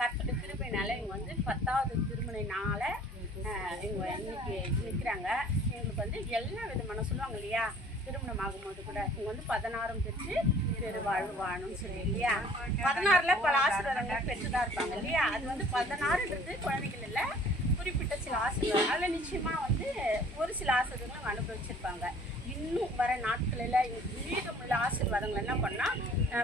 கர்த்தருடைய கிருபையினால இவங்க வந்து 10வது திருமண நாளை இவங்க இன்னைக்கு நிற்கிறாங்க. எங்களுக்கு வந்து எல்லா விதமான சொல்லுவாங்க இல்லையா, திருமணம் ஆகும்போது கூட இவங்க வந்து 16 பெற்று பெருவாழ்வு வாழணும்னு சொல்லி இல்லையா. 16ல் பல ஆசீர்வாதங்கள் பெற்றுதான் இருப்பாங்க இல்லையா. அது வந்து 16ன்றது குழந்தைகள் இல்லை, குறிப்பிட்ட சில ஆசீர்வாதம். அதில் நிச்சயமாக வந்து ஒரு சில ஆசீர்வாதங்களும் அனுபவிச்சிருப்பாங்க. இன்னும் வர நாட்களில் மீதமுள்ள ஆசீர்வாதங்கள் என்ன பண்ணால்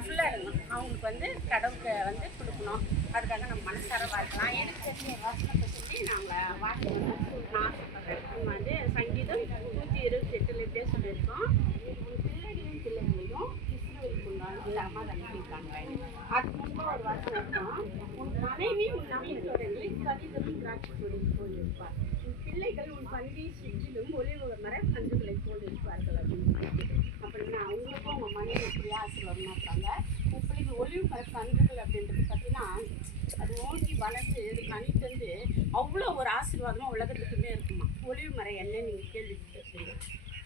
ஃபுல்லாக இருக்கணும். அவங்களுக்கு வந்து கடவுளுக்கு வந்து கொடுக்கணும். அதுக்காக நம்ம மனசார வாழ்க்கலாம். எனக்கு தெரிஞ்ச வசனத்தை சொல்லி நாங்கள் வாசிக்கணும் நான் ஆசைப்படுறேன். அவங்க வந்து சங்கீதம் 128 இப்படியே சொல்லியிருக்கோம். பிள்ளைகளையும் இஸ்ரவேலுக்கு உண்டான சமாதானம் இருக்காங்க. அது முன்பு ஒரு வசனம் இருக்கும், உன் மனைவி உன் நம்பிக்கையோடங்களை கவிதமும் திராட்சை கொடி போல் இருப்பார், உன் பிள்ளைகள் உன் பந்தியை சுற்றிலும் ஒலிவ மர கன்றுகளை போல் இருப்பார்கள் அப்படின்னு சொல்லிட்டு. அப்படின்னா அவங்களுக்கும் உங்கள் மனைவி எப்படி ஆசீர்வாதமாக இருப்பாங்க. உன் பிள்ளைகள் ஒலிவு மர கன்றுகள் அப்படின்றது பார்த்தீங்கன்னா அது ஓங்கி வளர்ந்து இது கனி தந்து அவ்வளோ ஒரு ஆசீர்வாதமாக உலகத்துக்குமே இருக்குமா. ஒலிவு மரம் என்னன்னு நீங்கள் கேள்விப்பட்டிருக்கீங்க.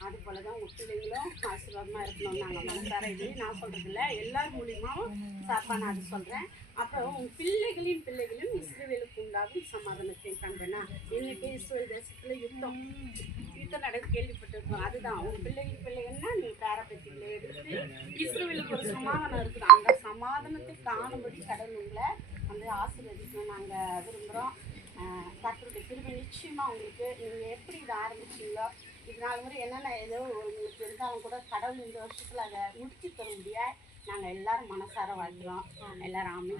அது போல தான் உங்கள் பிள்ளைங்களும் ஆசீர்வாதமாக இருக்கணும்னு நாங்கள் மனசார இது நான் சொல்கிறதில்ல, எல்லார் மூலியமாகவும் சாப்பாக நான் அது சொல்கிறேன். அப்புறம் உங்கள் பிள்ளைகளையும் இஸ்ரவேலுக்கு உண்டாகும் சமாதானத்தை கண்டேன்னா, இன்னைக்கு இஸ்ரேல் தேசத்தில் யுத்தம் நடக்க கேள்விப்பட்டிருக்கோம். அதுதான் உங்கள் பிள்ளைகள்னா நீங்கள் பேரப்பத்திகளை எடுத்து இஸ்ரவேலுக்கு ஒரு சமாதானம் இருக்குது. அந்த சமாதானத்தை காணும்படி கடவுள் உங்களை வந்து ஆசீர்வதிக்கணும் நாங்கள் விரும்புகிறோம். கர்த்தருடைய கிருபை நிச்சயமாக உங்களுக்கு நீங்கள் எப்படி இதை ஆரம்பிச்சிங்களோ இது நாலு முறை என்னென்ன ஏதோ உங்களுக்கு இருந்தாலும் கூட கடவுள் இந்த வருஷத்தில் அதை முடிச்சு தர முடியாது. நாங்கள் எல்லாரும் மனசார வாழ்கிறோம். எல்லாரும் ஆமாம்.